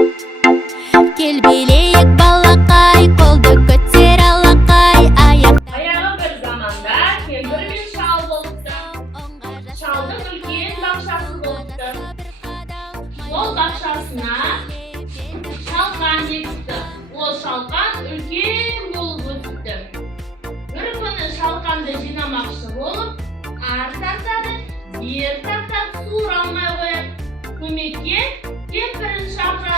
Кел билейік балақай, қолды көтер алақай, Аяғы бір заманда кемпір мен шал болыпты. Шалдың үлкен бақшасы болыпты. Ол бақшасына шалқан егіпті. Ол шалқан үлкен болып өсіпті. Бір күні шалқанды жинамақшы болып, ар тартады, бер тартады, суыра алмай қояды. Көмекке кемпірін шақырады.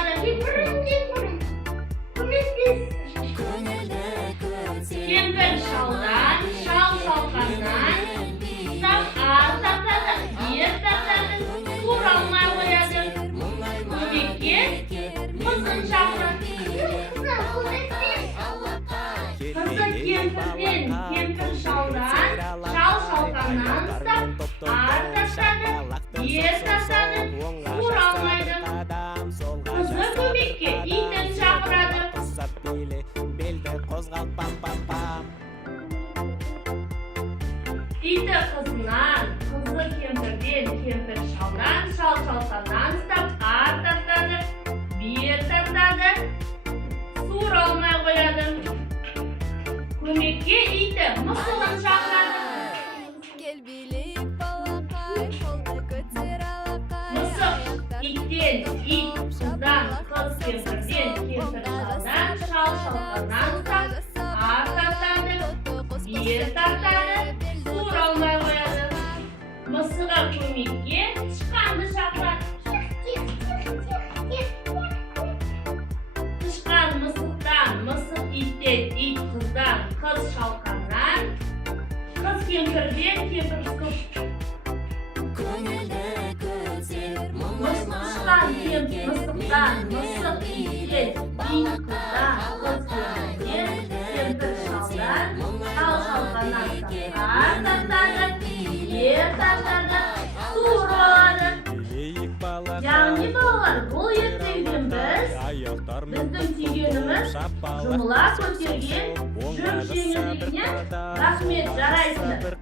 Кемпір шалдан, шал шалқаннан ұстап ар тартады, бер тартады, суыра алмай қояды. Көмекке қызын шақырады. Қызы кемпірден, кемпір шалдан, шал шалқаннан ұстап ар тартады, бер тартады, суыра алмайды. Қызы көмекке итін шақырады. Иті қызынан, қызы кемпірден, кемпір шалдан, шал шалқаннан ұстап ар тартады, бер тартады, суыра алмай қояды. Көмекке иті мысығын шақырады. Мысық иттен, ит қыздан, қыз кемпірден, кемпір шалдан, шал шалқаннан ұстап ар тартады, бер тартады, суыра алмай қояды. Мысығы көмекке тышқанды шақырады. Тышқан мысықтан, мысық иттен, ит қыздан, қыз шалқаннан, қыз кемпірден, кемпір мысықтан, мысықтан, мысық иттен, ит қыздан, қыз кемпірден, кемпір шалдан, шал шалқаннан ар тартады, бер тартады, суыра алады. Яғни балалар, бұл ертеңден біздің түйгеніміз жұмыла көтерген жүк жеңіл деген. Рахмет, жарайсыңдар.